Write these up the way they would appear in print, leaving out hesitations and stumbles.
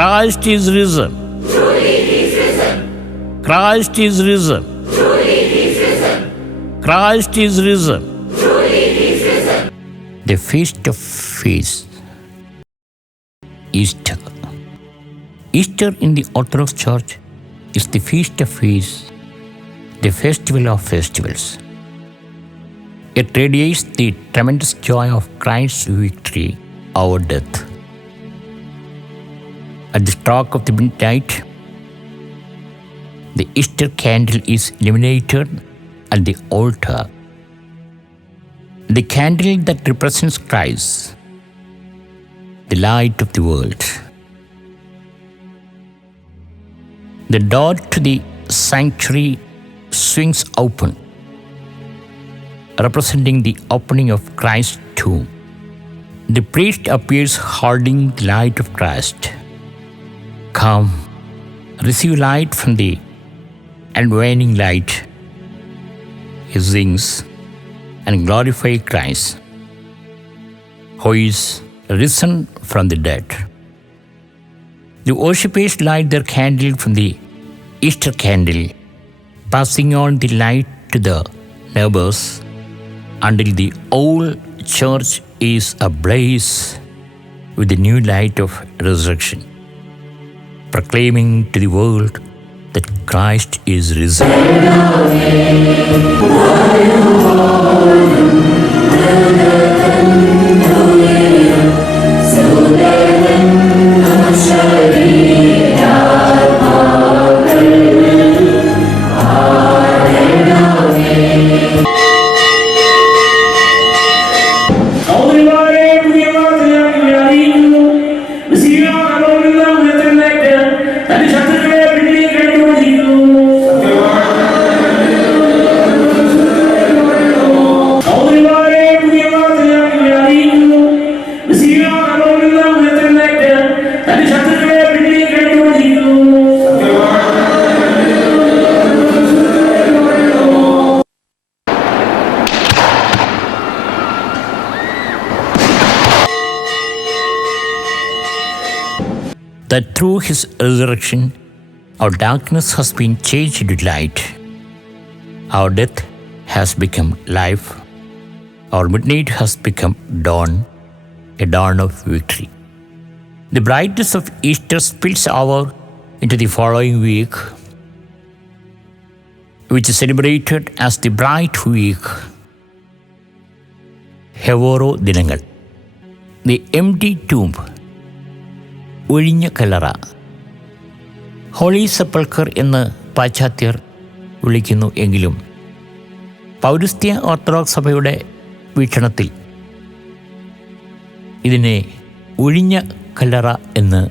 Christ is risen. Truly he is risen. Christ is risen. Truly he is risen. Christ is risen. Truly he is risen. The feast of feasts, Easter. Easter in the Orthodox Church is the feast of feasts, the festival of festivals. It radiates the tremendous joy of Christ's victory over death. At the stroke of the midnight, the Easter candle is illuminated at the altar. The candle that represents Christ, the light of the world. The door to the sanctuary swings open, representing the opening of Christ's tomb. The priest appears holding the light of Christ. Come, receive light from the unwaning light. He sings and glorify Christ, who is risen from the dead. The worshippers light their candle from the Easter candle, passing on the light to the neighbors until the whole church is ablaze with the new light of resurrection, proclaiming to the world that Christ is risen. That through his resurrection, our darkness has been changed to light. Our death has become life. Our midnight has become dawn, a dawn of victory. The brightness of Easter spills over into the following week, which is celebrated as the Bright Week, Hevoro Dinangal. The empty tomb, ഒഴിഞ്ഞ കല്ലറ, holy സെപ്പൾക്കർ എന്ന് പാശ്ചാത്യർ വിളിക്കുന്നു. എങ്കിലും പൗരസ്ത്യ orthodox സഭയുടെ വീക്ഷണത്തിൽ ഇതിനെ ഒഴിഞ്ഞ കല്ലറ എന്ന്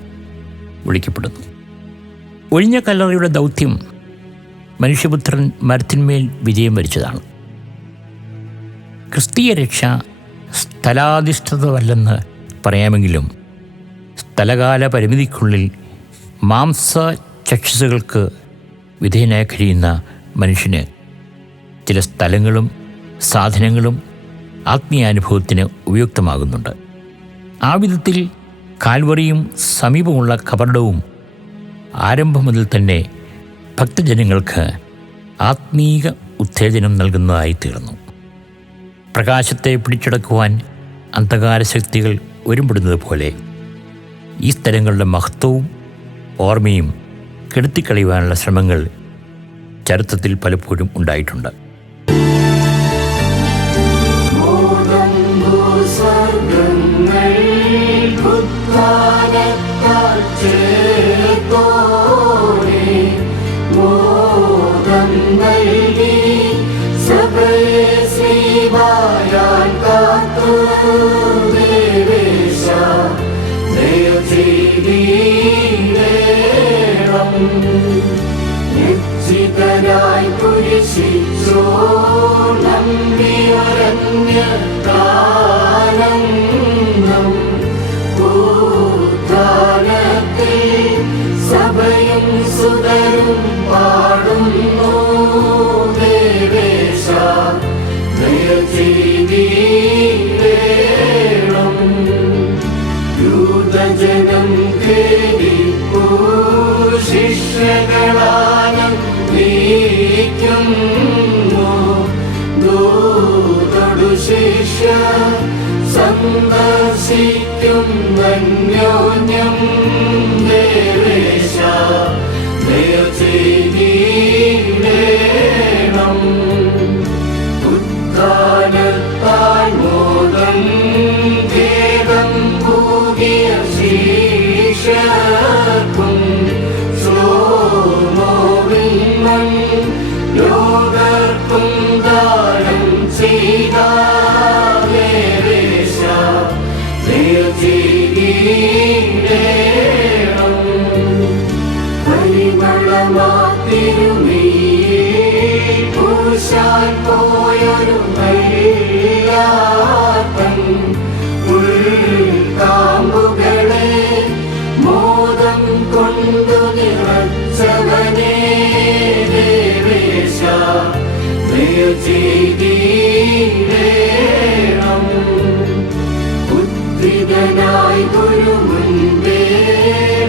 വിളിക്കപ്പെടുന്നു. ഒഴിഞ്ഞ കല്ലറയുടെ ദൗത്യം മനുഷ്യപുത്രൻ മരത്തിന്മേൽ വിജയം വരിച്ചതാണ്. ക്രിസ്തീയ രക്ഷ സ്ഥലാധിഷ്ഠിതമല്ലെന്ന് പറയാമെങ്കിലും സ്ഥലകാല പരിമിതിക്കുള്ളിൽ മാംസചക്ഷുകൾക്ക് വിധേയനായി കഴിയുന്ന മനുഷ്യന് ചില സ്ഥലങ്ങളും സാധനങ്ങളും ആത്മീയാനുഭവത്തിന് ഉപയുക്തമാകുന്നുണ്ട്. ആ വിധത്തിൽ കാൽവറിയും സമീപമുള്ള കബറിടവും ആരംഭം മുതൽ തന്നെ ഭക്തജനങ്ങൾക്ക് ആത്മീക ഉത്തേജനം നൽകുന്നതായി തീർന്നു. പ്രകാശത്തെ പിടിച്ചടക്കുവാൻ അന്ധകാര ശക്തികൾ ഒരുമ്പെടുന്നത് പോലെ ഈ സ്ഥലങ്ങളുടെ മഹത്വവും ഓർമ്മയും കെടുത്തിക്കളയുവാനുള്ള ശ്രമങ്ങൾ ചരിത്രത്തിൽ പലപ്പോഴും ഉണ്ടായിട്ടുണ്ട്. നിശ്ചിതരായി കുരിശിച്ചോ നന്ദിയൊരന്യ കാലം ഭൂതാനത്തിൽ സഭയും സുതരും പാടുന്നു ദേവേശ ദയ ചെയ്തീടേണം യൂതജനം കേടി സന്ദർശിക്കുന്നന്യോന്യം ദേവേശ ദയചെയ്തിടേണം. ഉത്ഥാനത്താൽ മോദം ഖേദം ഭൂകിയ ശീർഷക്കും ശ്ലോമോവിന്മൻ യോഗർക്കും ദാനം ചെയ്ത ദേവേശ ദയചെയ്തിടേണം. പരിമളമാത്തിരുമേൽ പൂശാൻ പോയൊരു നല്ലാത്തൻ ഉൾക്കാമ്പുകളെ മോദം കൊണ്ടു നിറച്ചവനേ ദേവേശ ദയചെയ്തിടേണം. ഉദ്ധിതനായി ഗുരുമുൻപേ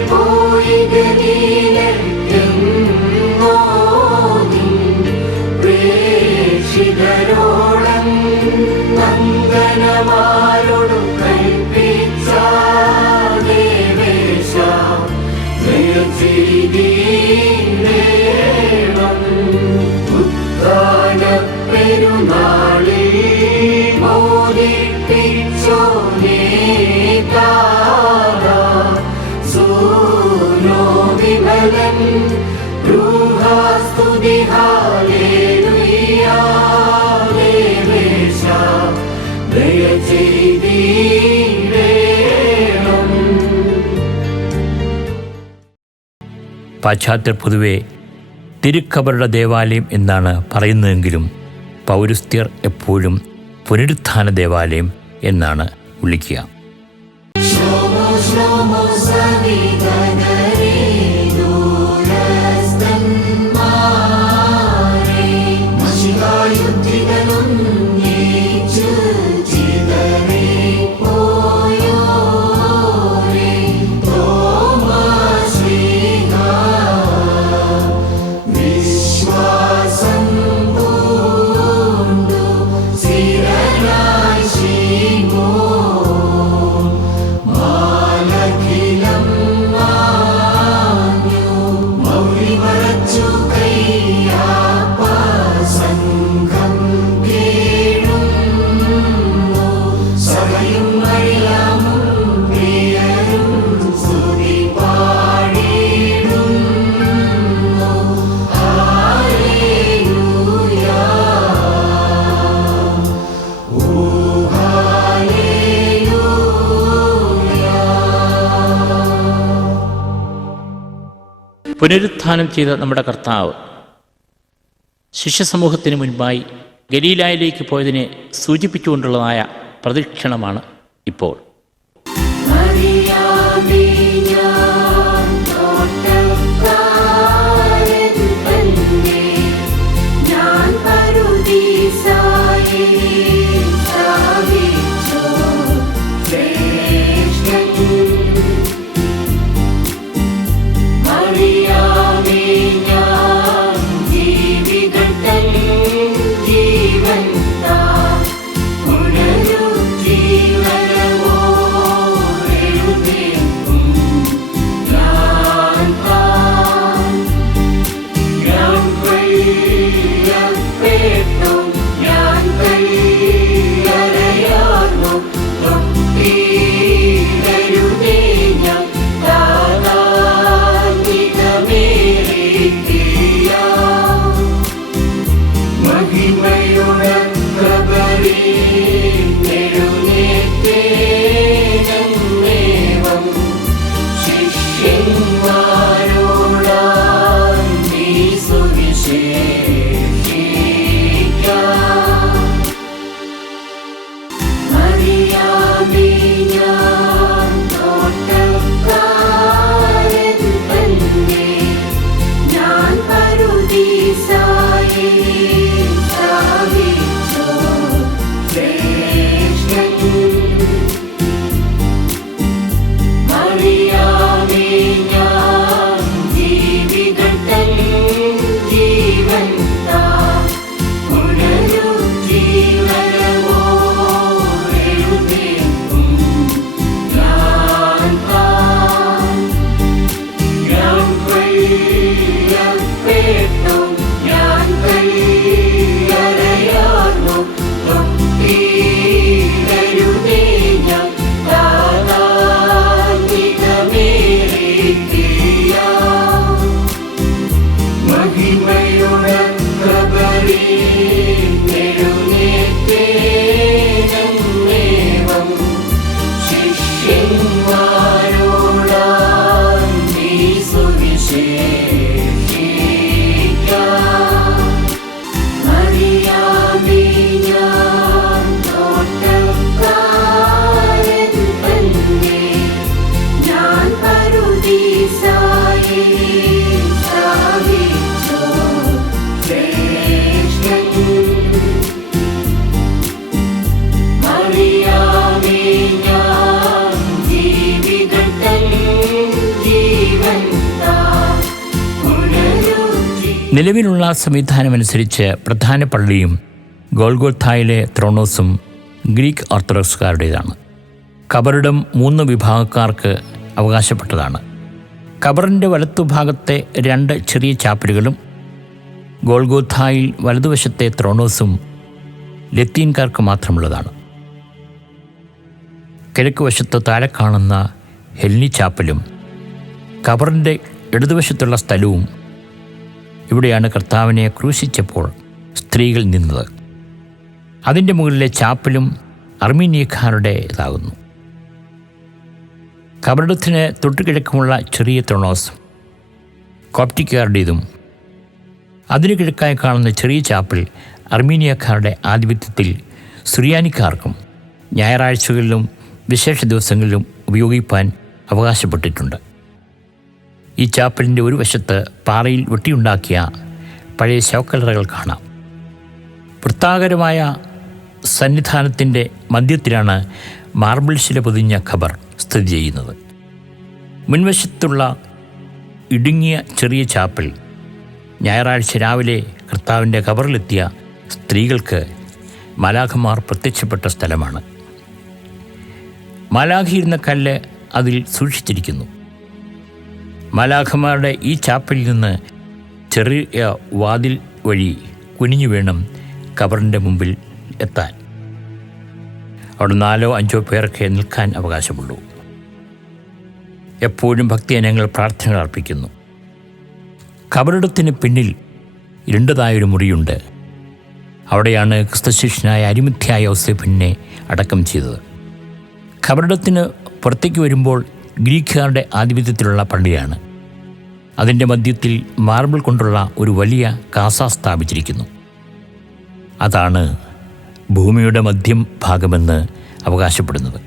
പോയി ഗലീലയ്ക്കെന്നോദിൻ പ്രേക്ഷിതരോളം നന്ദനമാരോടു കൽപ്പിച്ച ദേവേശ ദയചെയ്തിടേണം. ഉത്ഥാന പെരുന്നാളിൽ മോദിപ്പിച്ചോനേ സൂനോ വിമലൻ രൂഹാസ്തുതി ഹല്ലേലൂയ ദേവേശ ദയചെയ്തിടേണം. പാശ്ചാത്യർ പൊതുവെ തിരുക്കബറുടെ ദേവാലയം എന്നാണ് പറയുന്നതെങ്കിലും പൗരസ്ത്യർ എപ്പോഴും പുനരുത്ഥാന ദേവാലയം എന്നാണ് വിളിക്കുക. പുനരുത്ഥാനം ചെയ്ത നമ്മുടെ കർത്താവ് ശിഷ്യസമൂഹത്തിന് മുൻപായി ഗലീലായിലേക്ക് പോയതിനെ സൂചിപ്പിച്ചുകൊണ്ടുള്ളതായ പ്രദക്ഷിണമാണ് ഇപ്പോൾ. അറിയാതെ ഞാൻ തോട്ടക്കാരൻ തന്നെ, ഞാൻ പറുദീസായെ സ്ഥാപിച്ചോ ശ്രേഷ്ഠൻ. അറിയാതെ ഞാൻ ജീവിതത്തിൽ ജീവൻ നിലവിലുള്ള സംവിധാനമനുസരിച്ച് പ്രധാന പള്ളിയും ഗോൽഗോഥായിലെ ത്രോണോസും ഗ്രീക്ക് ഓർത്തഡോക്സുകാരുടേതാണ്. കബറിടം 3 വിഭാഗക്കാർക്ക് അവകാശപ്പെട്ടതാണ്. കബറിൻ്റെ വലത്തുഭാഗത്തെ 2 ചെറിയ ചാപ്പലുകളും ഗോൽഗോഥായിൽ വലതുവശത്തെ ത്രോണോസും ലത്തീൻകാർക്ക് മാത്രമുള്ളതാണ്. കിഴക്ക് വശത്ത് താഴെ കാണുന്ന ഹെൽനി ചാപ്പലും കബറിൻ്റെ ഇടതുവശത്തുള്ള സ്ഥലവും ഇവിടെയാണ് കർത്താവിനെ ക്രൂശിച്ചപ്പോൾ സ്ത്രീകൾ നിന്നത്. അതിൻ്റെ മുകളിലെ ചാപ്പലും അർമീനിയക്കാരുടേതാകുന്നു. കബറിടത്തിന് തൊട്ടുകിഴക്കുമുള്ള ചെറിയ ത്രോണോസ് കോപ്റ്റിക്കാരുടേതും അതിനു കിഴക്കായി കാണുന്ന ചെറിയ ചാപ്പൽ അർമീനിയക്കാരുടെ ആധിപത്യത്തിൽ സുറിയാനിക്കാർക്കും ഞായറാഴ്ചകളിലും വിശേഷ ദിവസങ്ങളിലും ഉപയോഗിപ്പാൻ അവകാശപ്പെട്ടിട്ടുണ്ട്. ഈ ചാപ്പലിൻ്റെ ഒരു വശത്ത് പാറയിൽ വെട്ടിയുണ്ടാക്കിയ പഴയ ശവക്കല്ലറകൾ കാണാം. വൃത്താകാരമായ സന്നിധാനത്തിൻ്റെ മധ്യത്തിലാണ് മാർബിൾ ശില പൊതിഞ്ഞ ഖബർ സ്ഥിതി ചെയ്യുന്നത്. മുൻവശത്തുള്ള ഇടുങ്ങിയ ചെറിയ ചാപ്പൽ ഞായറാഴ്ച രാവിലെ കർത്താവിൻ്റെ ഖബറിലെത്തിയ സ്ത്രീകൾക്ക് മാലാഖമാർ പ്രത്യക്ഷപ്പെട്ട സ്ഥലമാണ്. മാലാഖയിരുന്ന കല്ല് അതിൽ സൂക്ഷിച്ചിരിക്കുന്നു. മാലാഖമാരുടെ ഈ ചാപ്പലിൽ നിന്ന് ചെറിയ വാതിൽ വഴി കുനിഞ്ഞു വേണം ഖബറിൻ്റെ മുമ്പിൽ എത്താൻ. അവിടെ 4-5 പേർക്ക് നിൽക്കാൻ അവകാശമുള്ളൂ. എപ്പോഴും ഭക്തിജനങ്ങൾ പ്രാർത്ഥനകൾ അർപ്പിക്കുന്നു. ഖബറിടത്തിന് പിന്നിൽ ഇരുണ്ടതായൊരു മുറിയുണ്ട്. അവിടെയാണ് ക്രിസ്തുശിഷ്യനായ അരിമത്ഥ്യായ യോസേഫിനെ അടക്കം ചെയ്തത്. ഖബറിടത്തിന് പുറത്തേക്ക് വരുമ്പോൾ ഗ്രീക്കുകാരുടെ ആധിപത്യത്തിലുള്ള പള്ളിയാണ്. അതിൻ്റെ മധ്യത്തിൽ മാർബിൾ കൊണ്ടുള്ള ഒരു വലിയ കാസ സ്ഥാപിച്ചിരിക്കുന്നു. അതാണ് ഭൂമിയുടെ മധ്യം ഭാഗമെന്ന് അവകാശപ്പെടുന്നത്.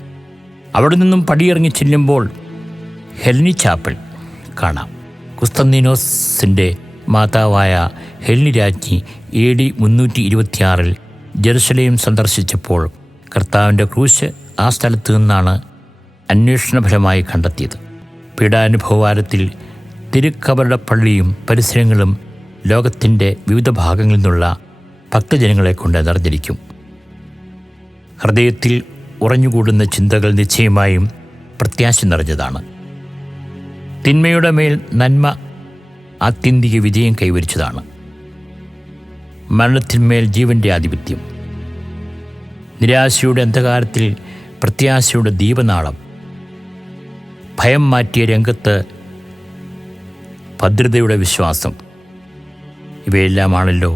അവിടെ നിന്നും പടിയിറങ്ങി ചെല്ലുമ്പോൾ ഹെൽനി ചാപ്പൽ കാണാം. കുസ്തന്തീനോസിൻ്റെ മാതാവായ ഹെൽനി രാജ്ഞി AD 326 ജെറുസലേം സന്ദർശിച്ചപ്പോൾ കർത്താവിൻ്റെ ക്രൂശ് ആ സ്ഥലത്തു നിന്നാണ് അന്വേഷണഫലമായി കണ്ടെത്തിയത്. പീഡാനുഭവവാരത്തിൽ തിരുക്കബറിട പള്ളിയും പരിസരങ്ങളും ലോകത്തിൻ്റെ വിവിധ ഭാഗങ്ങളിൽ നിന്നുള്ള ഭക്തജനങ്ങളെ കൊണ്ട് നിറഞ്ഞിരിക്കും. ഹൃദയത്തിൽ ഉറഞ്ഞുകൂടുന്ന ചിന്തകൾ നിശ്ചയമായും പ്രത്യാശ നിറഞ്ഞതാണ്. തിന്മയുടെ മേൽ നന്മ ആത്യന്തിക വിജയം കൈവരിച്ചതാണ്. മരണത്തിന്മേൽ ജീവൻ്റെ ആധിപത്യം. നിരാശയുടെ അന്ധകാരത്തിൽ പ്രത്യാശയുടെ ദീപനാളം. ഭയം മാറ്റിയ രംഗത്ത് ഭദ്രതയുടെ വിശ്വാസം. ഇവയെല്ലാമാണല്ലോ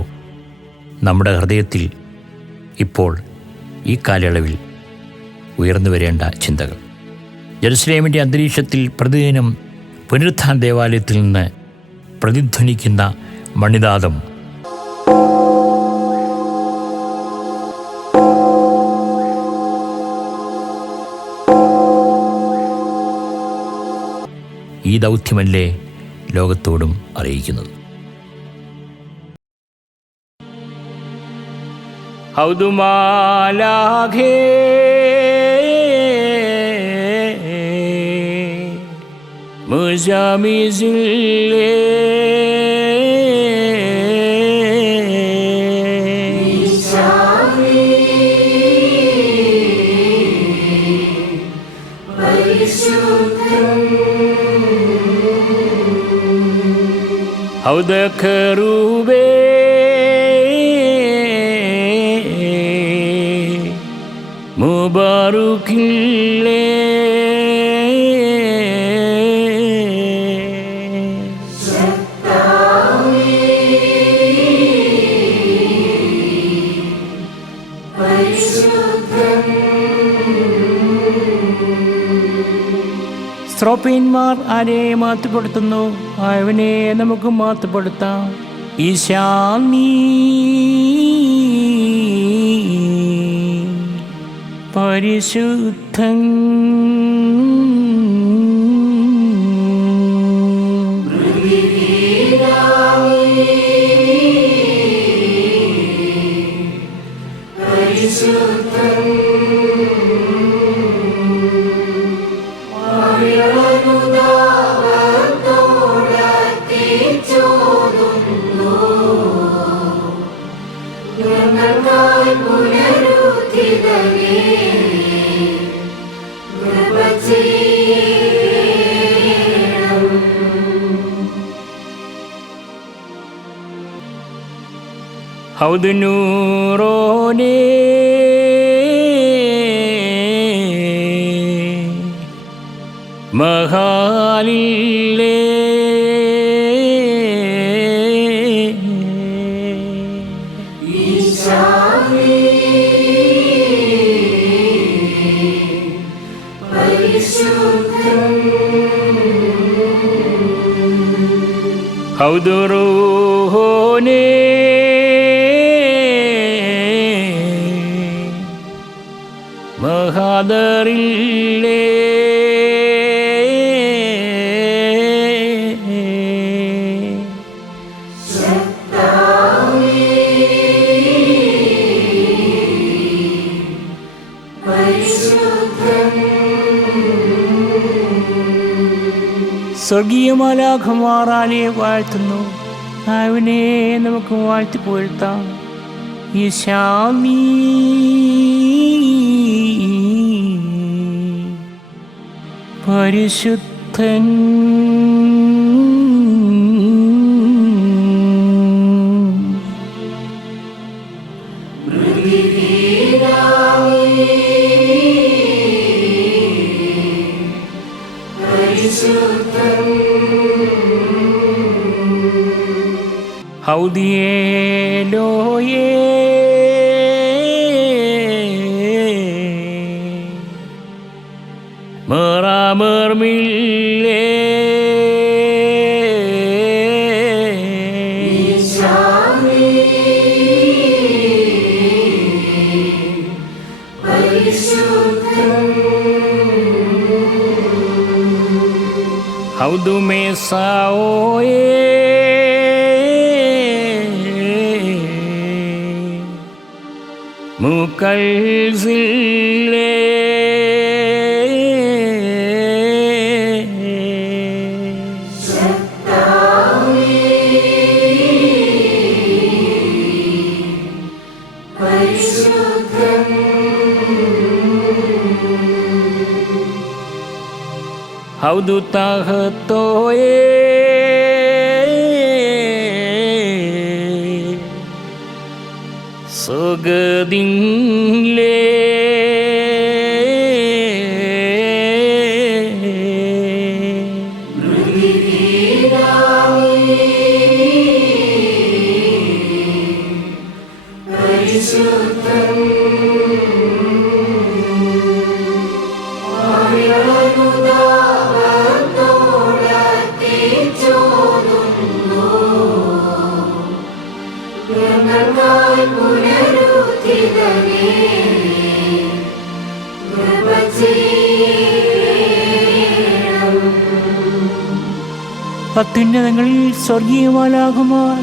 നമ്മുടെ ഹൃദയത്തിൽ ഇപ്പോൾ ഈ കാലയളവിൽ ഉയർന്നു വരേണ്ട ചിന്തകൾ. ജെറുസലേമിൻ്റെ അന്തരീക്ഷത്തിൽ പ്രതിദിനം പുനരുത്ഥാന ദേവാലയത്തിൽ നിന്ന് പ്രതിധ്വനിക്കുന്ന മണിനാദം ഈ ദൗത്യമല്ലേ ലോകത്തോടും അറിയിക്കുന്നത്. ഹൗദുമാലാഘേ മുസാമിസില്ലേ ഹൗദ കറൂബേ മുബാറുക്കില്ലേ സ്രോപ്പീന്മാർ ആരെ മാറ്റപ്പെടുത്തുന്നു, അവനെ നമുക്ക് മാറ്റപ്പെടുത്താം. ഈശാനീ പരിശുദ്ധൻ ഹൗദ് നൂറോനേ മഹാലില്ലേ ഹൗദ് റൂഹോനേ മഹാദറില്ലേ സ്വർഗീയ മാലാഖമാറാലെ വാഴ്ത്തുന്നു. അവനെ നമുക്ക് വാഴ്ത്തി പുകഴ്ത്താം. യശാമി പരിശുദ്ധൻ ഹൗദിയേലോയേ മറാമർമില്ലേ ഹൗദു മേസാഓയേ മുകൽസില്ലേ ഹൗദു തഹത്തോയേ സുഗദില്ലേ അത്യുന്നതങ്ങളിൽ സ്വർഗീയ മാലാഖമാർ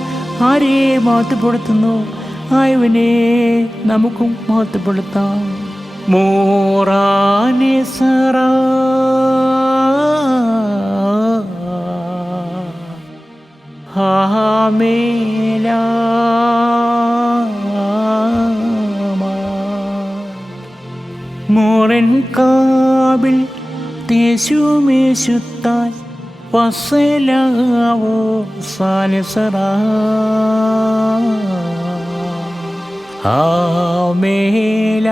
ആരെ മഹത്വപ്പെടുത്തുന്നു. ആയവനെ നമുക്കും മഹത്വപ്പെടുത്താം. മോറാനെ സറ ഹാമേല മോറൻ കാബിൽ തേശുമേശുത്താൻ വസലാവോ സാലിസറ ആമേല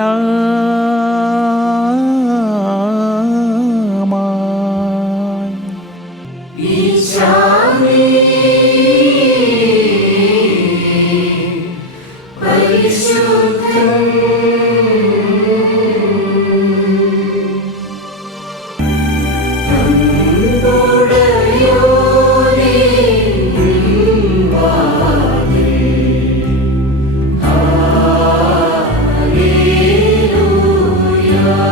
Hallelujah.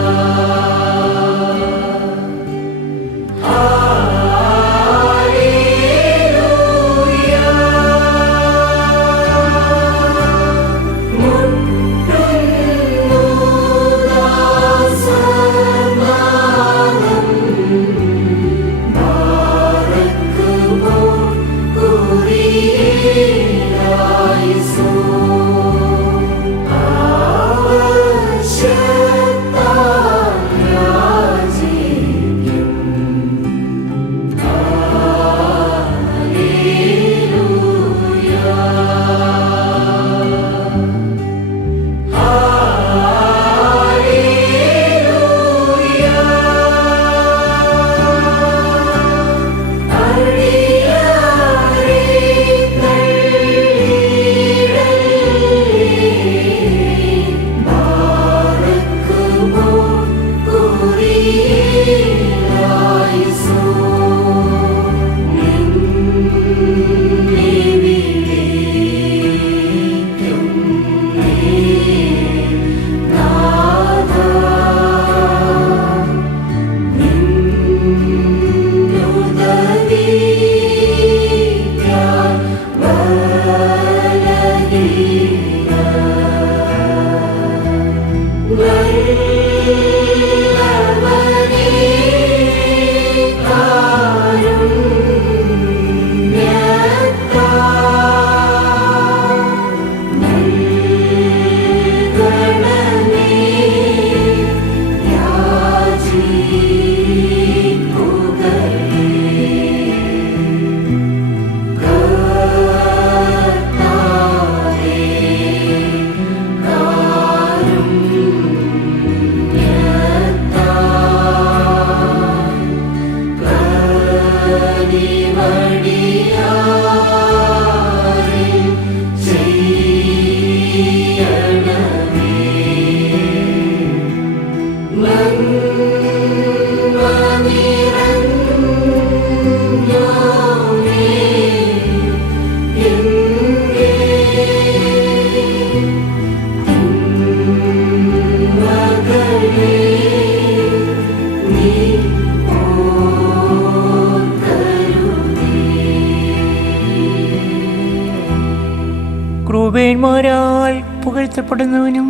ലേവ്യന്മാരാൽ പുകഴ്ത്തപ്പെടുന്നവനും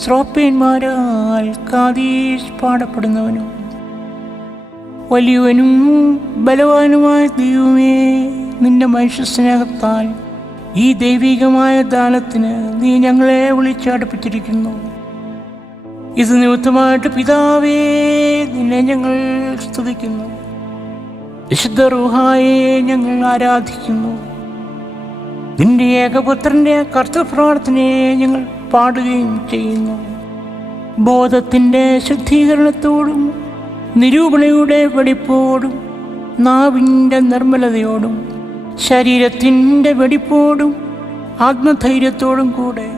ശ്രോപ്യന്മാരാൽ കാദീശ് പാടപ്പെടുന്നവനും വലിയവനും ബലവാനുമായ ദൈവമേ, നിന്റെ മനുഷ്യസ്നേഹത്താൽ ഈ ദൈവികമായ ദാനത്തിന് നീ ഞങ്ങളെ വിളിച്ചടുപ്പിച്ചിരിക്കുന്നു. ഇത് നിമിത്തമായിട്ട് പിതാവേ, നിന്നെ ഞങ്ങൾ സ്തുതിക്കുന്നു. വിശുദ്ധ റൂഹായെ ഞങ്ങൾ ആരാധിക്കുന്നു. നിന്റെ ഏകപുത്രന്റെ കർത്തൃപ്രാർത്ഥനയെ ഞങ്ങൾ പാടുകയും ചെയ്യുന്നു. ബോധത്തിൻ്റെ ശുദ്ധീകരണത്തോടും നിരൂപണയുടെ വെടിപ്പോടും നാവിൻ്റെ നിർമ്മലതയോടും ശരീരത്തിൻ്റെ വെടിപ്പോടും ആത്മധൈര്യത്തോടും കൂടെ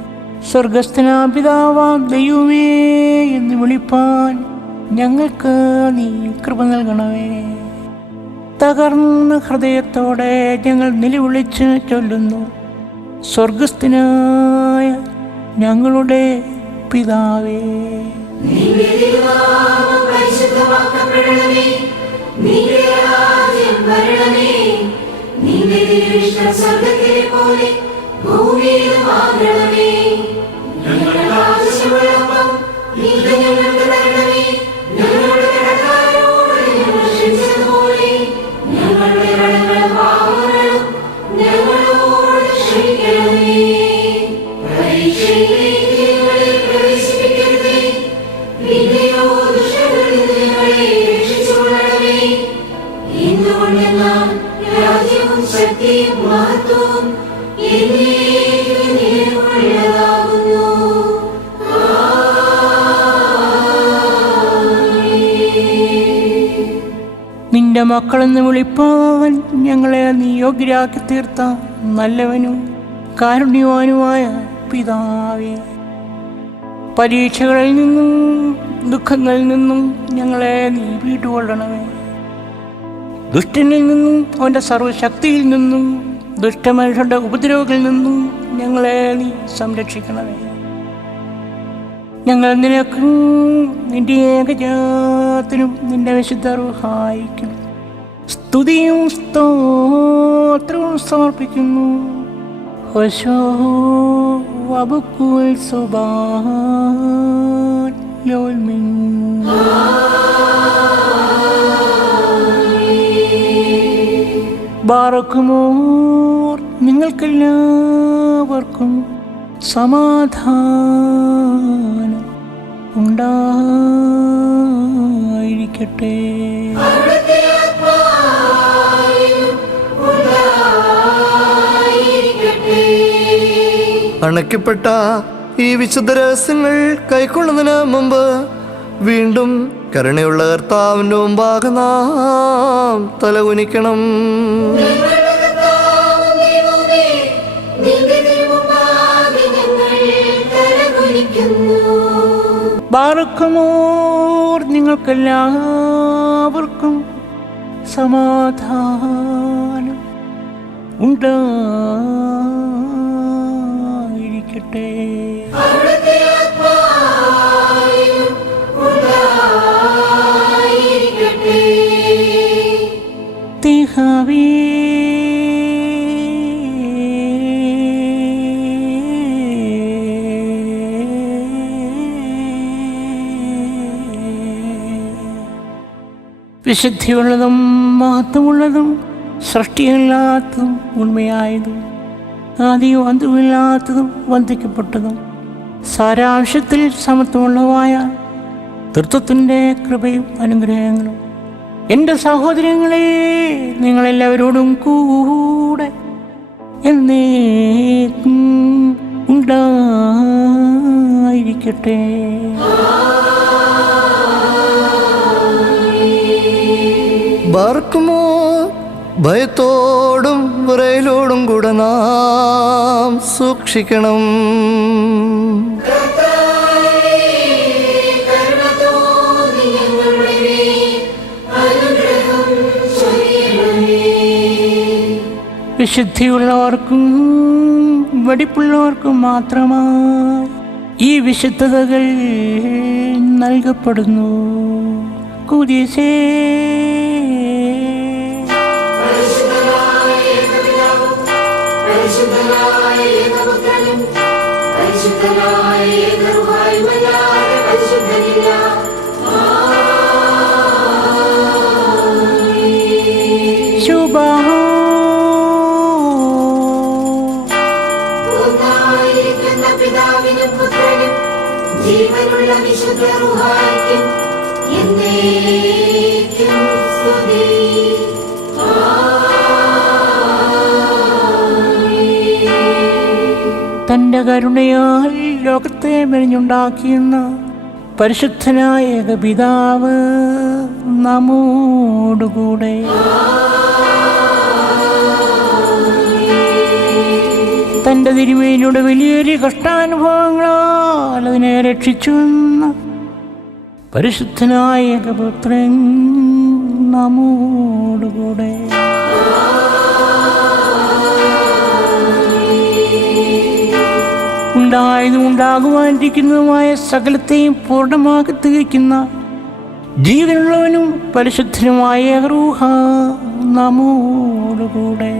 സ്വർഗസ്ഥനാം പിതാവാം ദൈവമേ എന്ന് വിളിപ്പാൻ ഞങ്ങൾക്ക് നീ കൃപ നൽകണമേ. തകർന്ന ഹൃദയത്തോടെ ഞങ്ങൾ നിലവിളിച്ച് ചൊല്ലുന്നു, സ്വർഗസ്ഥനായ ഞങ്ങളുടെ പിതാവേ. നിന്റെ മക്കളെന്ന് വിളിപ്പാൻ ഞങ്ങളെ നീ യോഗ്യരാക്കി തീർത്ത നല്ലവനും കാരുണ്യവാനുമായ പിതാവേ, പരീക്ഷകളിൽ നിന്നും ദുഃഖങ്ങളിൽ നിന്നും ഞങ്ങളെ നീ വീട്ടുകൊള്ളണമേ. ദുഷ്ടനിൽ നിന്നും അവൻ്റെ സർവ്വശക്തിയിൽ നിന്നും ദുഷ്ടമനുഷ്യരുടെ ഉപദ്രവങ്ങളിൽ നിന്നും ഞങ്ങളെ നീ സംരക്ഷിക്കണമേ. ഞങ്ങൾ നിനക്കും നിന്റെ ഏകജാതനും നിന്റെ വിശുദ്ധ റൂഹായിക്കും സ്തുതിയും സ്തോത്രവും സമർപ്പിക്കുന്നു. ഹോശോ വബുക്കുൽ സുബ്ഹാൻ ലോൽമിൻ. ബാറക്കുമോർ, നിങ്ങൾക്കെല്ലാവർക്കും സമാധാനം ഉണ്ടായിരിക്കട്ടെ. അണയ്ക്കപ്പെട്ട ഈ വിശുദ്ധ രഹസ്യങ്ങൾ കൈക്കൊള്ളുന്നതിന് മുമ്പ് വീണ്ടും കരുണയുള്ള കർത്താവിൻ്റെ മുമ്പാകെ നാം തലകുനിക്കണം. ബാറക്കുമോർ, നിങ്ങൾക്കെല്ലാവർക്കും സമാധാനം ഉണ്ടായിരിക്കട്ടെ. തിഹവേ വിശുദ്ധിയുള്ളതും മഹത്വമുള്ളതും സൃഷ്ടിയില്ലാത്തതും ഉണ്മയായതും ആദിയും അന്തവുമില്ലാത്തതും വന്ദിക്കപ്പെട്ടതും സാരാംശത്തിൽ സമത്വമുള്ളതുമായ തൃത്വത്തിൻ്റെ കൃപയും അനുഗ്രഹങ്ങളും എൻ്റെ സഹോദരങ്ങളെ, നിങ്ങളെല്ലാവരോടും കൂടെ എന്നേക്കും ഉണ്ടായിരിക്കട്ടെ. ബാർക്കുമോ, ഭയത്തോടും വിറയലോടും കൂടെ നാം സൂക്ഷിക്കണം. വിശുദ്ധിയുള്ളവർക്കും വെടിപ്പുള്ളവർക്കും മാത്രമായി ഈ വിശുദ്ധതകൾ നൽകപ്പെടുന്നു. കുരിശേ പരിശുദ്ധനായ ഏകപിതാവും പരിശുദ്ധനായ ഏകപുത്രനും പരിശുദ്ധനായ ഏകറുഹായുമല്ലാതെ പരിശുദ്ധനില്ല. ഒന്നായിരിക്കുന്ന പിതാവിനും പുത്രനും ജീവനുള്ള വിശുദ്ധ റുഹായ്ക്കും എന്നേക്കും സ്തുതി. തൻ്റെ കരുണയാൽ ലോകത്തെ മെനഞ്ഞുണ്ടാക്കിയെന്ന പരിശുദ്ധനായ ഏകപിതാവ് നമ്മോടുകൂടെ. തൻ്റെ തിരുമേനിയുടെ വലിയേറിയ കഷ്ടാനുഭവങ്ങളാൽ അതിനെ രക്ഷിച്ചുവെന്ന പരിശുദ്ധനായ ഏകപുത്രൻ നമ്മോടുകൂടെ. ഉണ്ടായതും ഉണ്ടാകുവാനിരിക്കുന്നതുമായ സകലത്തെയും പൂർണ്ണമാക്കി തീർക്കുന്ന ജീവനുള്ളവനും പരിശുദ്ധനുമായ റൂഹ നമ്മോടുകൂടെ.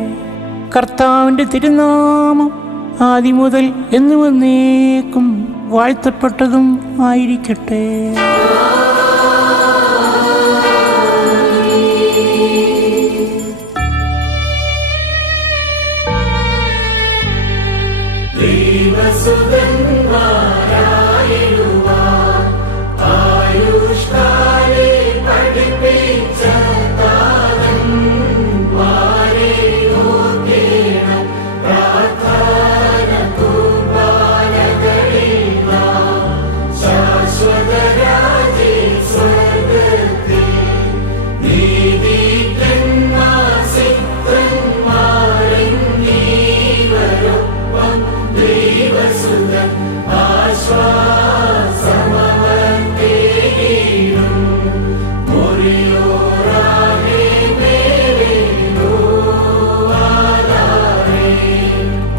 കർത്താവിൻ്റെ തിരുനാമം ആദ്യം മുതൽ എന്നും എന്നേക്കും വാഴ്ത്തപ്പെട്ടതും ആയിരിക്കട്ടെ.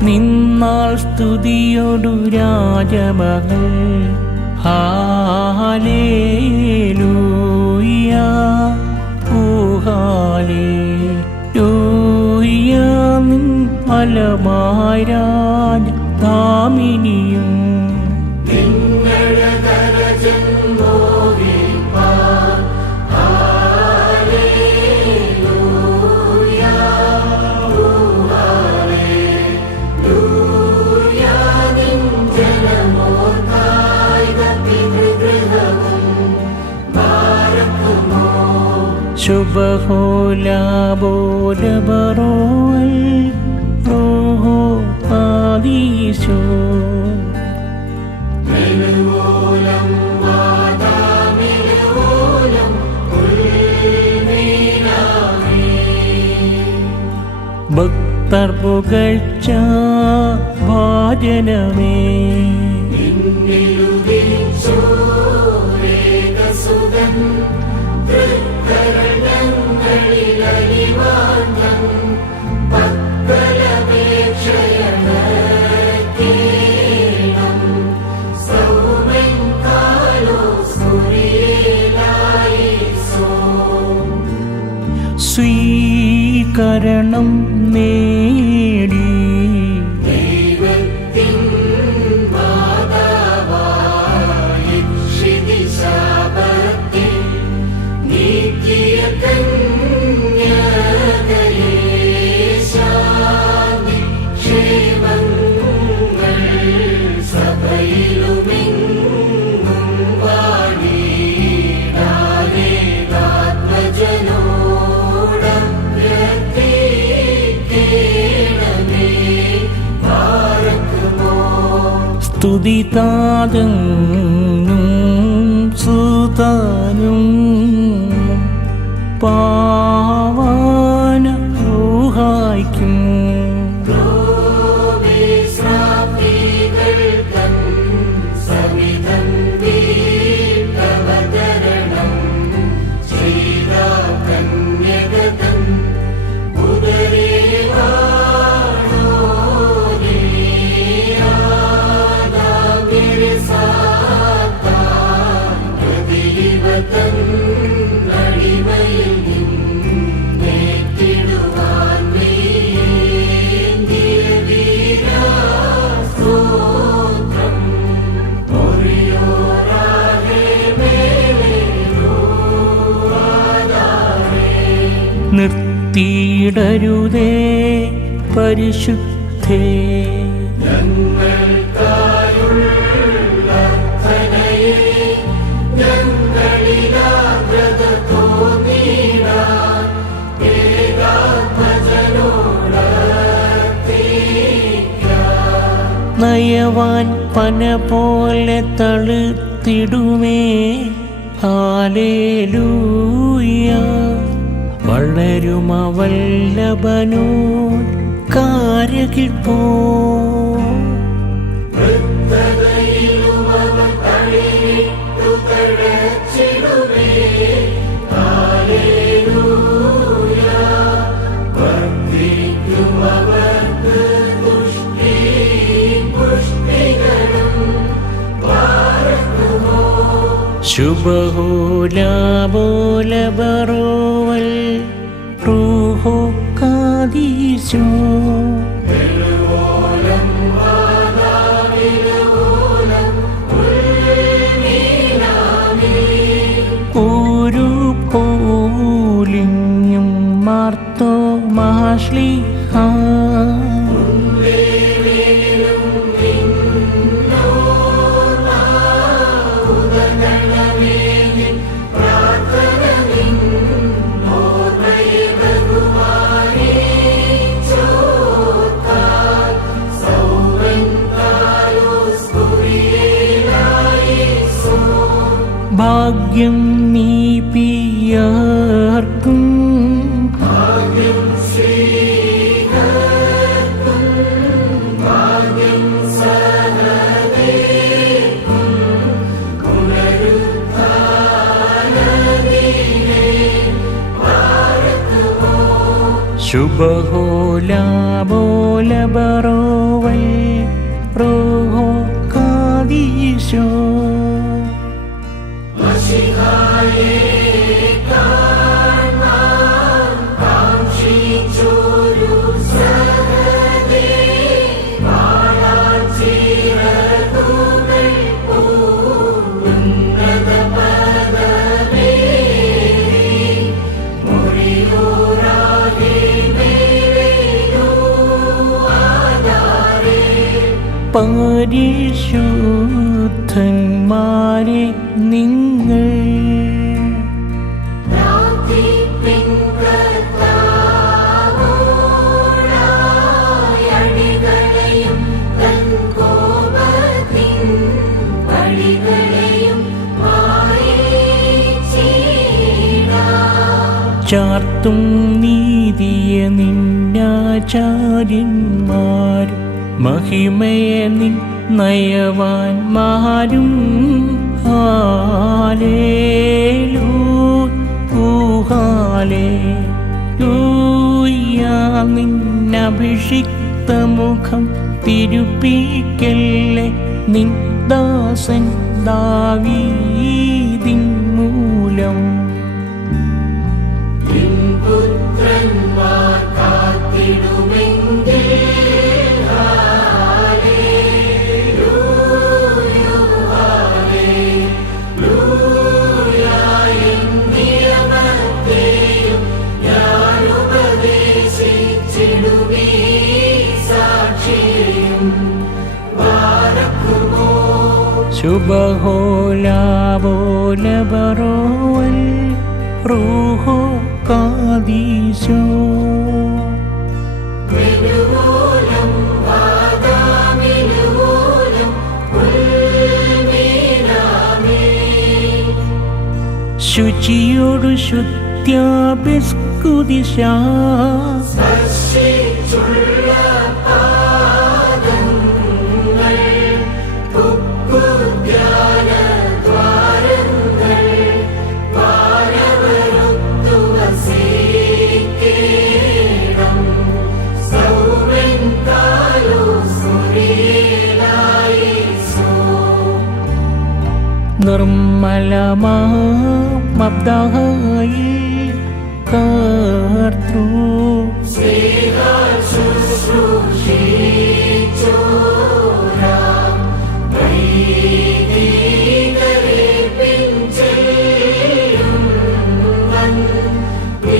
നിന്നാൾ സ്തുതിയൊടു രാജമകൾ ഹാലേലൂയ ഓ ഹാലേലൂയ. നിൻ ഫലമായ രാജ ദാമിനിയും ശുഭഹോലാബോലബറോൽ റോഹോ പാദീശോ. ഭക്തർ പുകഴ്ച ഭാജനമേ സ്വീകരണം നേടി സ്തുതിതാതനും സുതാനും പാവന റൂഹായ്ക്കും അടിമയിൽ വീഴ്ത്തിയിടരുതേ പരിശുദ്ധേ. നയവാൻ പന പോലെ തളുത്തിടുമേ ഹല്ലേലൂയ. വളരുമവല്ലഭനോ കാരകിൽ പോ. ശുഭഹോലാബോലബറോവൽ റൂഹോ കാദീശോ. ഒരു പോലിങ്ങും മാർത്തോ മഹാശ്ലീഹ. ഭാഗ്യം നീ പിയാർക്കും ശുഭഹോലാബോലബറോവൽ റൂഹോ കാദീശോ. പരിശുദ്ധന്മാരെ നിങ്ങൾ ചാർത്തും നീതിയ നിന്നാചാര്യന്മാരും മഹിമയ നിൻ നയവാന്മാരും. ഹല്ലേലൂയ. നിന്നഭിഷിക്ത മുഖം തിരുപ്പിക്കല്ലേ നിൻ ദാസൻ ദാവീദിൻ മൂലം. ശുഭഹോലാബോലബറോവൽ റൂഹോ കാദീശോ. ശുചിയോടു ശുദ്ധ്യാഭിസ്കുദിശ. നിർമ്മലമാബ്ദായി കർത്തൃ ീ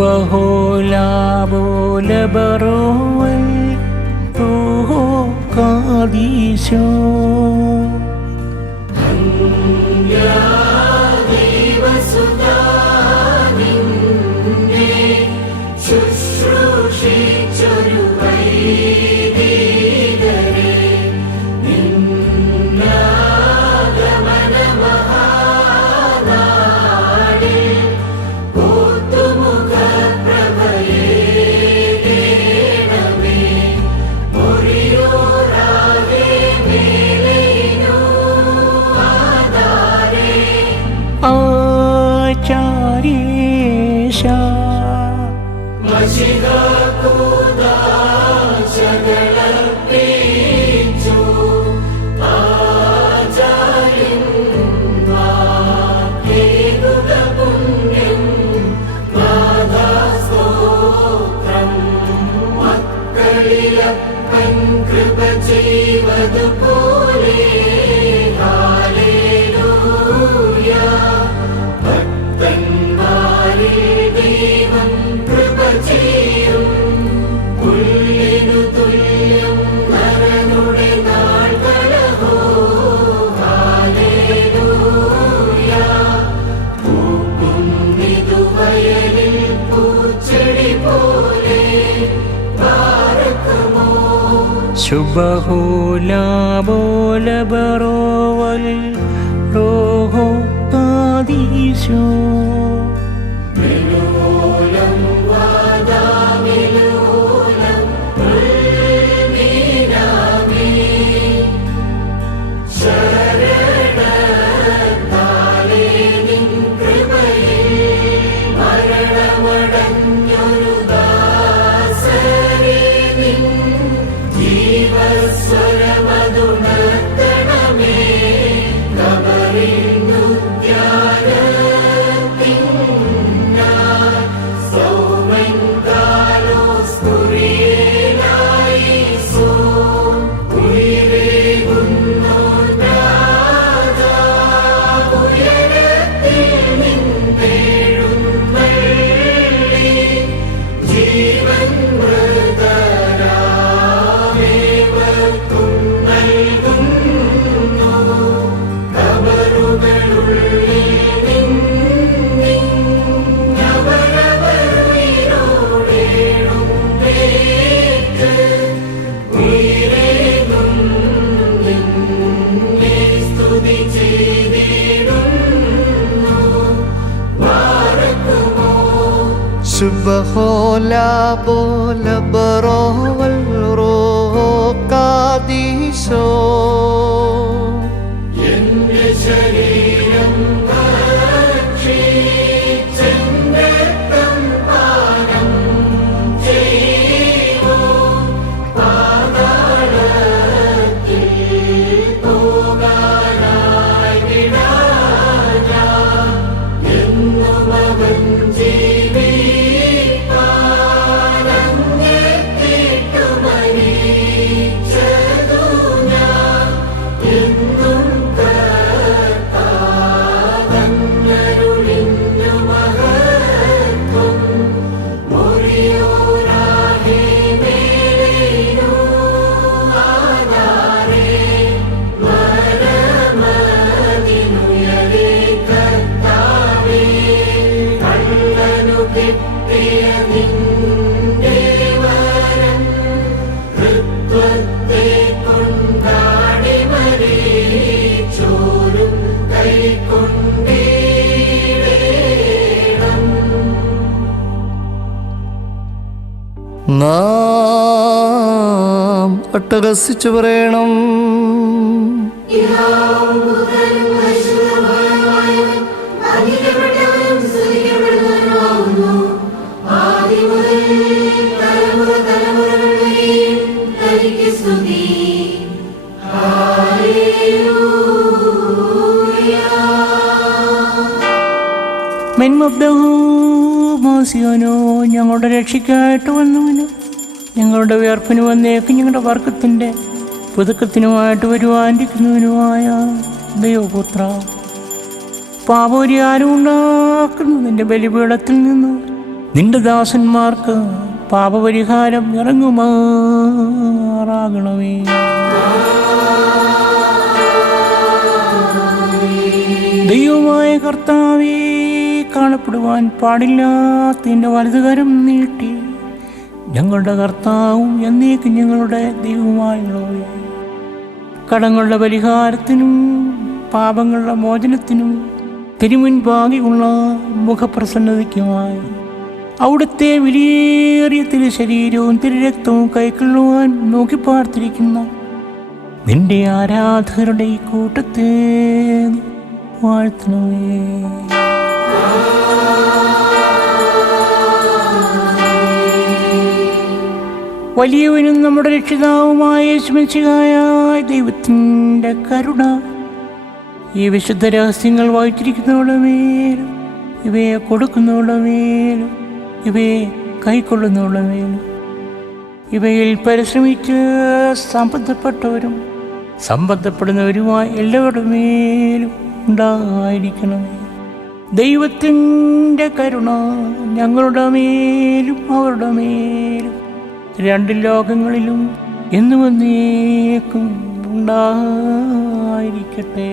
ശുഭഹോലാബോലബറോവൽ റൂഹോ കാദീശോ. ശുഭഹോലാബോലബറോവൽ റൂഹോ കാദീശോ. ശുഭഹോലാബോലബറോവൽ റൂഹോ കാദീശോ. നാം അട്ടഹസിച്ചു പറയണം. മെൻമബ്ദഹൂമോസിയോനോ, ഞങ്ങളുടെ രക്ഷയ്ക്കായിട്ട് വന്നവനോ, ഞങ്ങളുടെ വിയർപ്പിന് വന്നേക്ക് ഞങ്ങളുടെ വർക്കത്തിൻ്റെ പുതുക്കത്തിനുമായിട്ട് വരുവാനിരിക്കുന്നവനുമായ ദൈവപുത്ര, പാപപരിഹാരം ഉണ്ടാക്കുന്നതിൻ്റെ ബലിപീഠത്തിൽ നിന്ന് നിന്റെ ദാസന്മാർക്ക് പാപപരിഹാരം ഇറങ്ങുമാറാകണമേ. ദൈവമായ കർത്താവേ, കാണപ്പെടുവാൻ പാടില്ലാത്ത നിന്റെ വലതുകരം നീട്ടി ഞങ്ങളുടെ കർത്താവും എന്നേക്കും ഞങ്ങളുടെ ദൈവമായുള്ളവേ, കടങ്ങളുടെ പരിഹാരത്തിനും പാപങ്ങളുടെ മോചനത്തിനും തിരുമുൻപാകെയുള്ള മുഖപ്രസന്നതയ്ക്കുമായി അവിടുത്തെ വിലയേറിയ തിരുശരീരവും തിരുരക്തവും കൈക്കൊള്ളുവാൻ നോക്കി പാർത്തിരിക്കുന്ന നിന്റെ ആരാധകരുടെ ഈ കൂട്ടത്തെ വാഴ്ത്തണമേ. വലിയവനും നമ്മുടെ രക്ഷിതാവുമായ യേശുമിശിഹായ ദൈവത്തിൻ്റെ കരുണ ഈ വിശുദ്ധ രഹസ്യങ്ങൾ വായിച്ചിരിക്കുന്നവരുടെ മേലും ഇവയെ കൊടുക്കുന്നവരുടെ മേലും ഇവയെ കൈക്കൊള്ളുന്നവരുടെ മേലും ഇവയിൽ പരിശ്രമിച്ച് സംബന്ധപ്പെട്ടവരും സംബന്ധപ്പെടുന്നവരുമായ എല്ലാവരുടെ മേലും ഉണ്ടായിരിക്കണമേ. ദൈവത്തിൻ്റെ കരുണ ഞങ്ങളുടെ മേലും അവരുടെ മേലും രണ്ട് ലോകങ്ങളിലും എന്നും എന്നേക്കും ഉണ്ടായിരിക്കട്ടെ.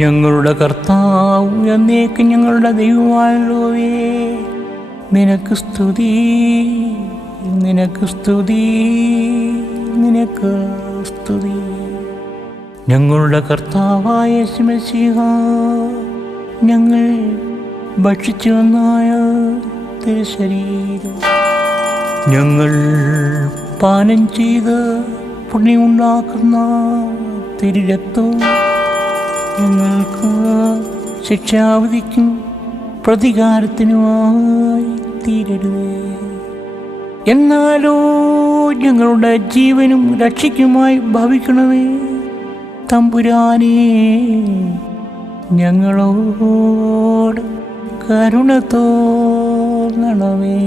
ഞങ്ങളുടെ കർത്താവും എന്നേക്കും ഞങ്ങളുടെ ദൈവമായുള്ളവേ, നിനക്ക് സ്തുതി, നിനക്ക് സ്തുതി, നിനക്ക് സ്തുതി. ഞങ്ങളുടെ കർത്താവായ യേശുമിശിഹാ, ഞങ്ങൾ ഭക്ഷിച്ചു വന്നായ തിരുശരീരം ഞങ്ങൾ പാനം ചെയ്ത് പുണ്യമുണ്ടാക്കുന്ന തിരുരക്തവും ഞങ്ങൾക്ക് ശിക്ഷാവധിക്കും പ്രതികാരത്തിനുമായി തീരരുതേ. എന്നാലോ ഞങ്ങളുടെ ജീവനും രക്ഷയ്ക്കുമായി ഭവിക്കണമേ. തമ്പുരാനേ, ഞങ്ങളോട് കരുണ തോന്നണമേ.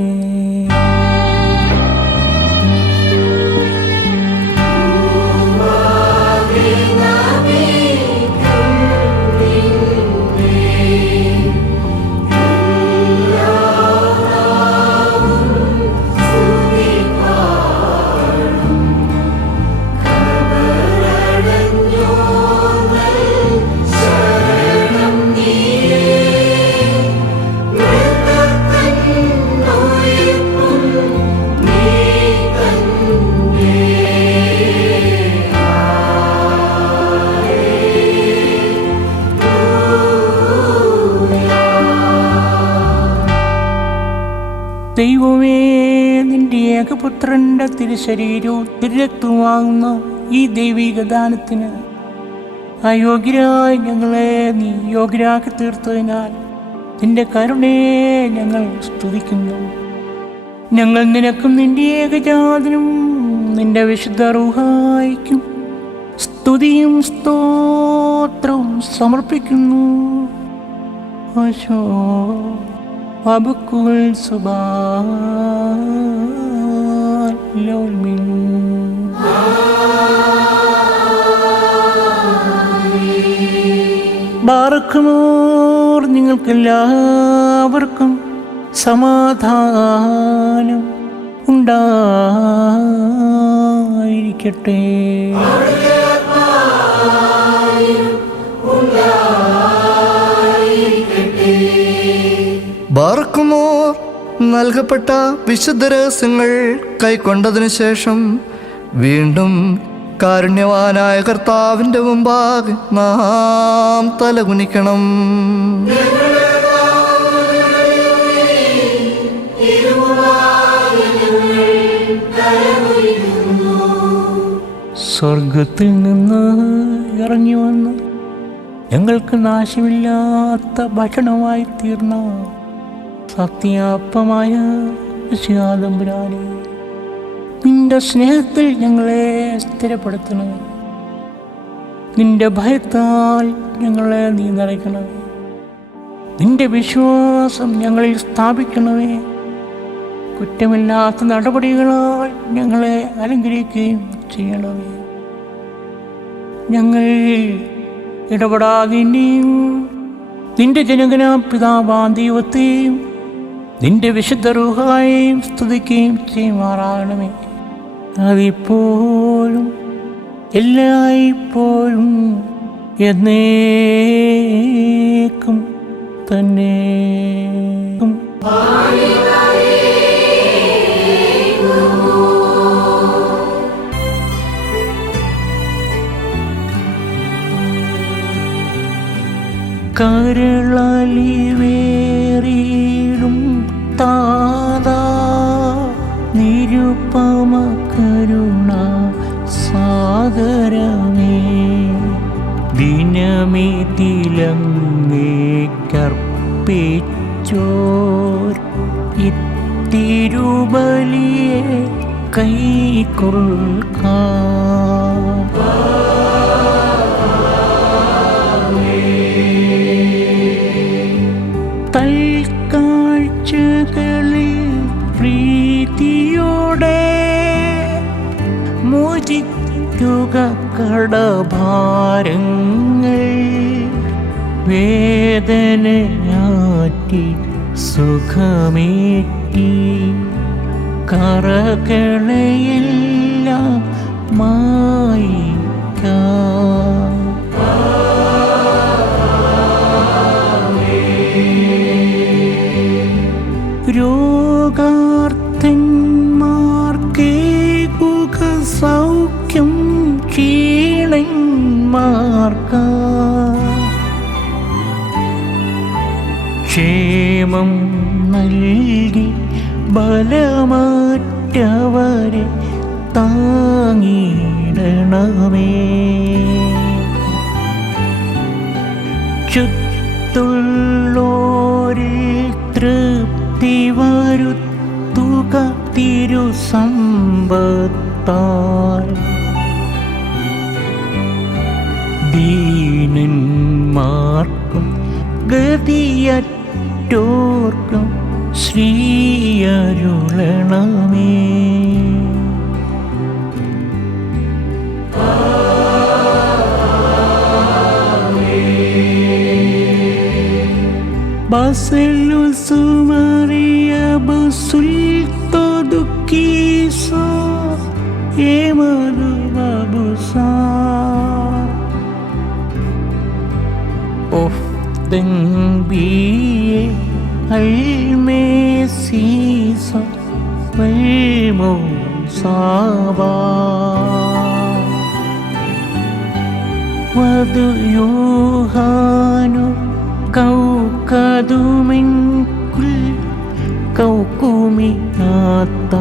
ദൈവമേ, നിന്റെ ഏകപുത്രന്റെ തിരുശരീരവും തിരുരക്തവുമാകുന്ന ഈ ദൈവിക ദാനത്തിന് അയോഗ്യരായി ഞങ്ങളെ നീ യോഗ്യരാക്കി തീർത്തതിനാൽ നിന്റെ കരുണയെ ഞങ്ങൾ സ്തുതിക്കുന്നു. ഞങ്ങൾ നിനക്കും നിന്റെ ഏകജാതനും നിന്റെ വിശുദ്ധ റൂഹായിക്കും സ്തുതിയും സ്തോത്രവും സമർപ്പിക്കുന്നു. Abukul subal lolmin ബാറക്കുമോർ നിങ്ങൾക്കെല്ലാവർക്കും സമാധാനം ഉണ്ടായിരിക്കട്ടെ. ബാറക്കുമോർ നൽകപ്പെട്ട വിശുദ്ധ രഹസ്യങ്ങൾ കൈക്കൊണ്ടതിനു ശേഷം വീണ്ടും കാരുണ്യവാനായ കർത്താവിൻ്റെ മുമ്പാകെ നാം തലകുനിക്കണം. സ്വർഗത്തിൽ നിന്ന് ഇറങ്ങി വന്ന് ഞങ്ങൾക്ക് നാശമില്ലാത്ത ഭക്ഷണമായി തീർന്ന സത്യാപ്പമായ തമ്പുരാനെ, നിന്റെ സ്നേഹത്തിൽ ഞങ്ങളെ സ്ഥിരപ്പെടുത്തണമേ. നിന്റെ ഭയത്താൽ ഞങ്ങളെ നീ നിറയ്ക്കണമേ. നിന്റെ വിശ്വാസം ഞങ്ങളിൽ സ്ഥാപിക്കണമേ. കുറ്റമില്ലാത്ത നടപടികളാൽ ഞങ്ങളെ അലങ്കരിക്കുകയും ചെയ്യണമേ. ഞങ്ങൾ ഇടപെടാതെയും നിന്റെ ജനകന പിതാവാം ദൈവത്തെയും നിന്റെ വിശുദ്ധ റൂഹായെയും സ്തുതിക്കുകയും ചെയ്യുമാറാകണമേ. അതിപ്പോഴും എല്ലായ്പ്പോഴും എന്നേക്കും തന്നെ. കരളലിവേറിയിടും താതാ നിരുപമ കരുണ സാഗരമേ, ദിനമിതിലങ്ങേക്കർപ്പിച്ചോർ ഇത്തിരുബലിയെ കൈക്കൊള്ളുക. തൽക്കാഴ്ചകളിൽ പ്രീതിയോടെ മോചിക്കുക കടഭാരങ്ങൾ, വേദനയാറ്റി സുഖമേറ്റി കറകളെയെല്ലാം മായിക്കാം. രോഗാർത്ഥന്മാർക്കേകുക സൗഖ്യം, ക്ഷീണന്മാർക്ക ക്ഷേമം നൽകി ബലമറ്റവരെ താങ്ങിടണമേ. ചുറ്റുള്ളോരിൽ തൃപ്തി വരുത്തുക തിരുസമ്പത്താൽ, ദീനന്മാർക്കും ഗതിയറ്റോർക്കും ശ്രീയരുളണമേ. Basilusu Maria basulto dukiso emadu babusa of den bie almesiso vemo saba wadu yohano കൗകതുമെങ്കിൽ കൗകുമിനാത്ത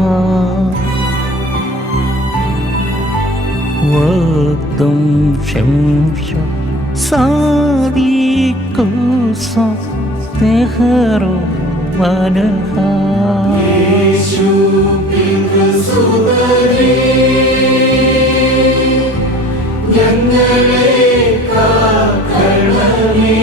വക്തും ശംശ സാദികുസ തെഹറോ വനഹ യേശു പിതൃസുതരേ ഞങ്ങളെ കാക്കണമേ.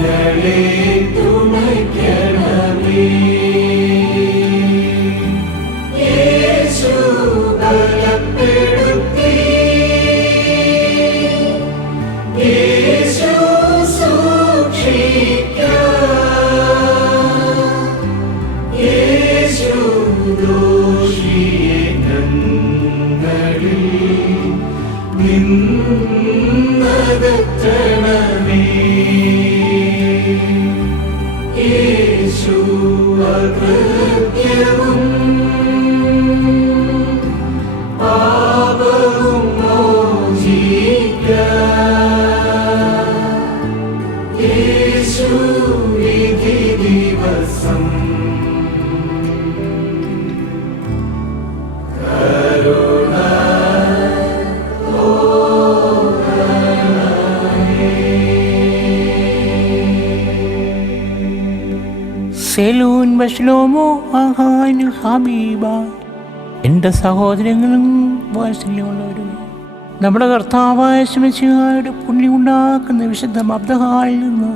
Yeah. യേശു അകൃത്യവും പാപവും മോചിക്കാൻ യേശു വിധി ദിവസം സെലൂൻ ബശ്ലോമോ ആഹാൻ ഹബീബ. എൻ്റെ സഹോദരങ്ങളും വാത്സല്യമുള്ളവരും, നമ്മുടെ കർത്താവായ ശിമശിഹായുടെ പുണ്യമുണ്ടാക്കുന്ന വിശുദ്ധ മബ്ദഹായിൽ നിന്ന്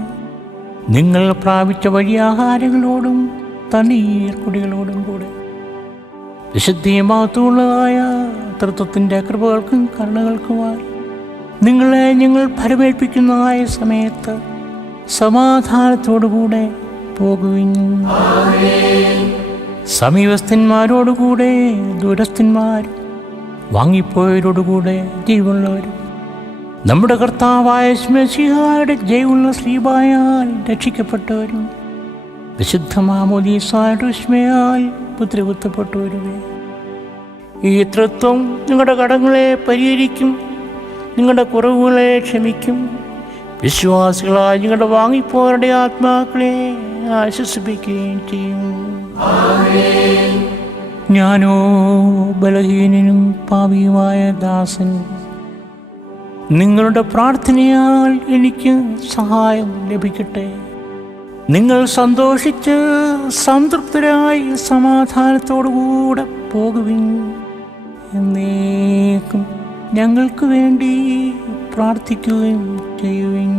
നിങ്ങൾ പ്രാപിച്ച വഴിയാഹാരങ്ങളോടും തണ്ണീർക്കുടികളോടും കൂടെ വിശുദ്ധിയും മഹത്വമുള്ളതായ തൃത്വത്തിൻ്റെ കൃപകൾക്കും കരുണകൾക്കുമായി നിങ്ങളെ ഞങ്ങൾ ഫലമേൽപ്പിക്കുന്നതായ സമയത്ത് സമാധാനത്തോടുകൂടെ പോകുവിൻ. സമീപസ്ഥന്മാരോടുകൂടെ ദൂരസ്ഥന്മാരും വാങ്ങിപ്പോയവരോടുകൂടെ ജീവനുള്ളവരും നമ്മുടെ കർത്താവായ ശിമശിഹായുടെ ജയമുള്ള ശ്രീബായാൽ രക്ഷിക്കപ്പെട്ടവരും വിശുദ്ധ മാമോദീസായുടെ വിസ്മയാൽ പുത്രകുത്തപ്പെട്ടവരുമേ, ഈ തൃത്വം നിങ്ങളുടെ കടങ്ങളെ പരിഹരിക്കും, നിങ്ങളുടെ കുറവുകളെ ക്ഷമിക്കും, വിശ്വാസികളായ നിങ്ങളുടെ വാങ്ങിപ്പോരുടെ ആത്മാക്കളെ ആശ്വസിപ്പിക്കുകയും ചെയ്യും. ഞാനോ ബലഹീനനും പാപിയുമായ ദാസൻ, നിങ്ങളുടെ പ്രാർത്ഥനയാൽ എനിക്ക് സഹായം ലഭിക്കട്ടെ. നിങ്ങൾ സന്തോഷിച്ച് സംതൃപ്തരായി സമാധാനത്തോടുകൂടെ പോകുവിൻ. എന്നേക്കും ഞങ്ങൾക്ക് വേണ്ടി പ്രാർത്ഥിക്കുകയും ചെയ്യുവിൻ.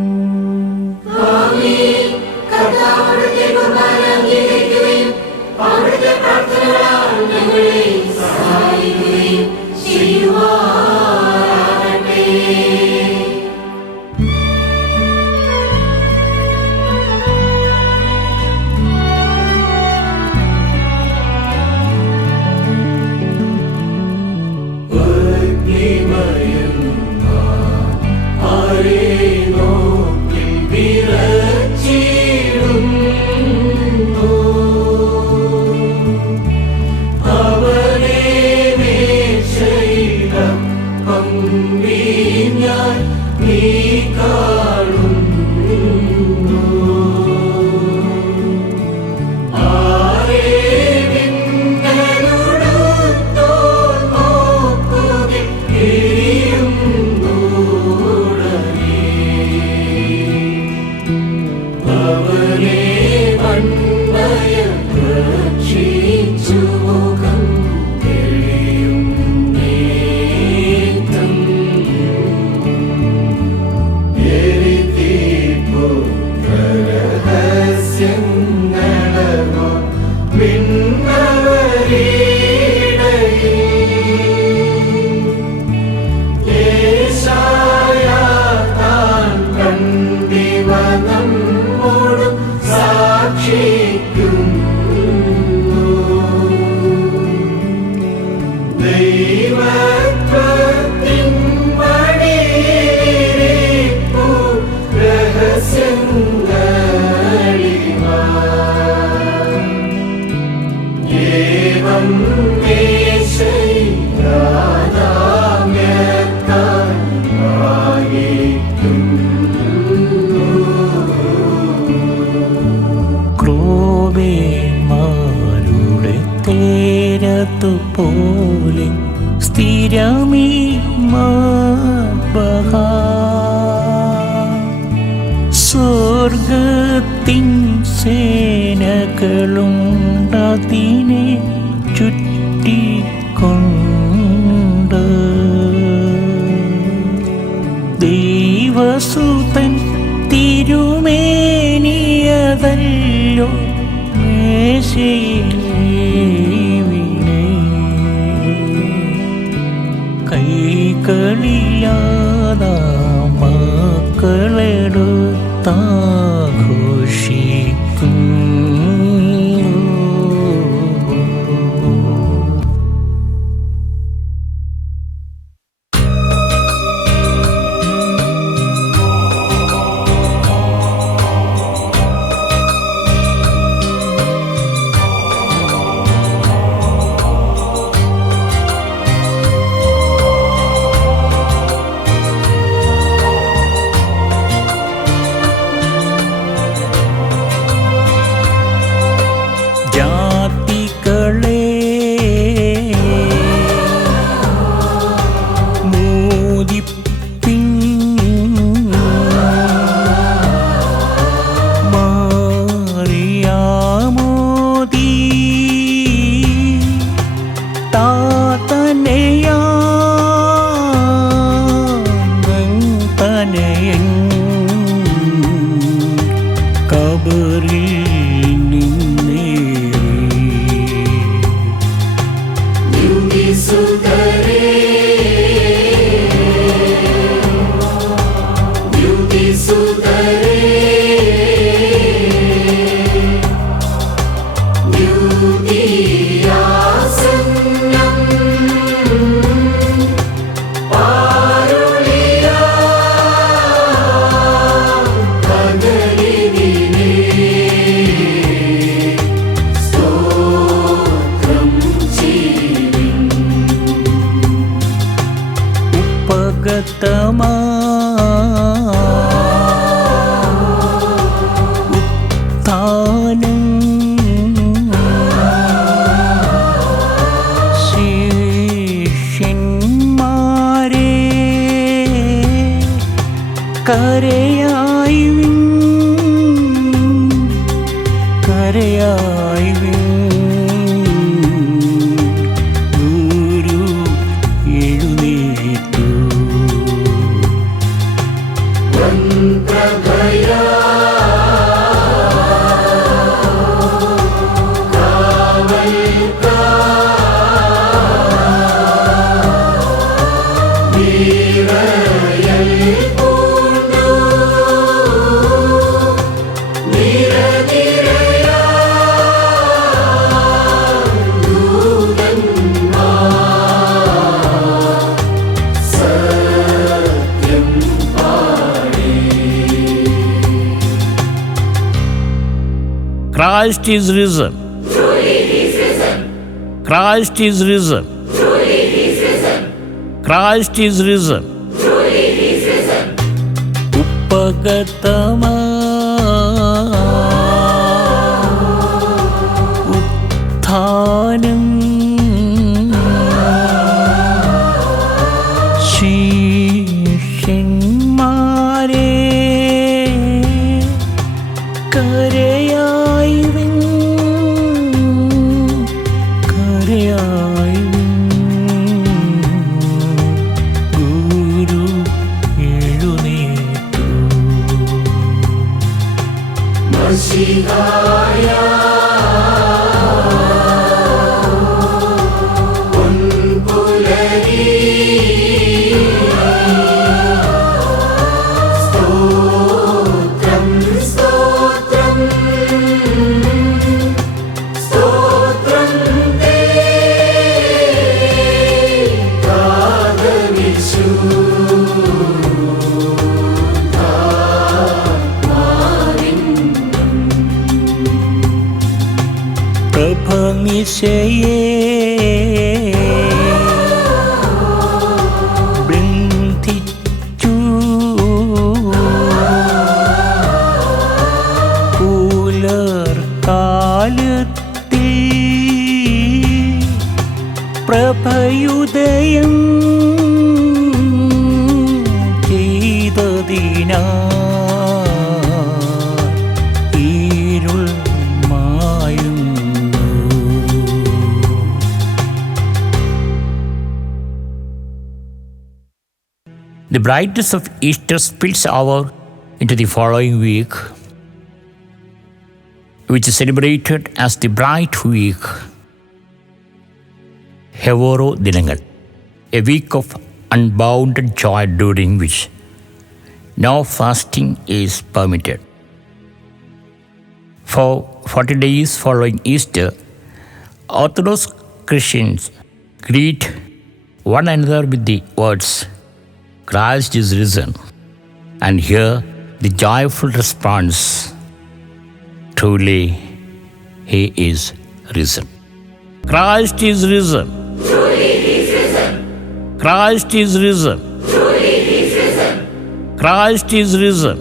ക്രോബേന്മാരുടെ തേരത്തുപോലെ സ്ഥിരമീ മദ്ബഹ, സ്വർഗത്തിൻ സേനകളുണ്ടതിനെ ചുറ്റിക്കൊണ്ട്. ദൈവസുതൻ തിരുമേനിയതല്ലോ മേശയിലെ കൈകളില്ലാത മക്കളെടുത്താഘോഷിക്കും. ഉത്ഥാനം ശിഷ്യന്മാരെ കരയായി ഗുരു എഴുന്നേറ്റു. Christ is risen. Truly he is risen. Christ is risen. Truly he is risen. Christ is risen. Truly he is risen. ഉപഗതമാ ഉത്ഥാനം ശിഷ്യന്മാരെ കരയായി ഗുരു എഴുന്നേറ്റു. മശിഹായ പൊൻപുലരി സ്തോത്രം സ്തോത്രം സ്തോത്രം തേ കാതവിശു പ്രഭനിശയേ ബന്ധിച്ചു പുലർക്കാലത്തിൽ പ്രഭയുദയം ചെയ്തതിനാ ഇരുൾ മായുന്നു. The brightness of Easter spills over into the following week, which is celebrated as the Bright Week, Hevoro Dinangal, a week of unbounded joy during which no fasting is permitted. For 40 days following Easter, Orthodox Christians greet one another with the words, Christ is risen, and hear the joyful response, truly he is risen. Christ is risen. Truly he is risen. Christ is risen. Truly he is risen. Christ is risen.